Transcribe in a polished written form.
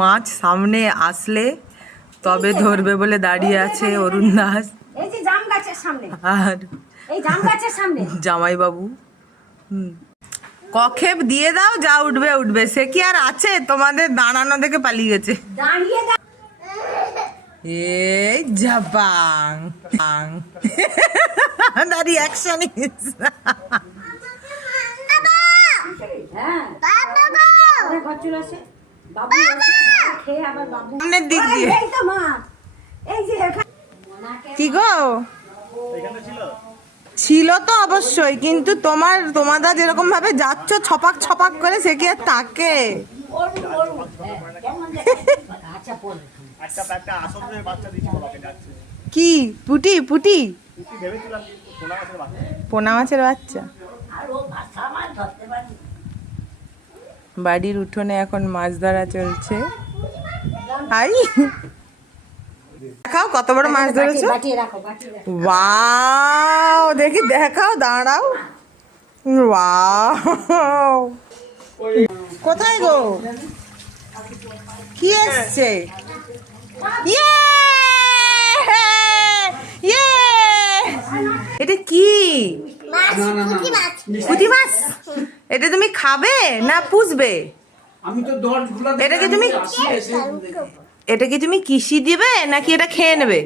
মাছ সামনে আসলে তবে ধরবে বলে দাঁড়িয়ে আছে অরুণ দাস এই যে জাম গাছের সামনে, আর এই জাম গাছের সামনে জামাইবাবু। কক্ষেপ দিয়ে দাও, যা উঠবে উঠবে। সে কি আর আছে, তোমাদের দাঁড়ানো দেখে পালিয়ে গেছে। দাঁড়িয়ে এই জাপাং দাঁড়িয়ে অ্যাকশন ঘর চলে আসে বাবু খেয়ে আবার বাবু সামনের দিক দিয়ে। এই তো মা, এই যে কি গো, ছিল তো অবশ্যই, কিন্তু তোমাদের যেরকম ভাবে যাচ্ছ ছপাক ছপাক করে, সে কি আর তাকে কি পুটি পুটি পোনা মাছের বাচ্চা। বাড়ির উঠোনে এখন মাছ ধরা চলছে। হাই, দেখাও কত বড় মাছ ধরেছো। ওয়াও, দেখি দেখাও, দাঁড়াও। ওয়াও, কোথায় গো, কি এসছে? ইয়ে ইয়ে, এটা কি? পুঁটি মাছ। এটা তুমি খাবে না পুষবে? এটা কি তুমি কিসি দিবে নাকি এটা খেয়ে নেবে?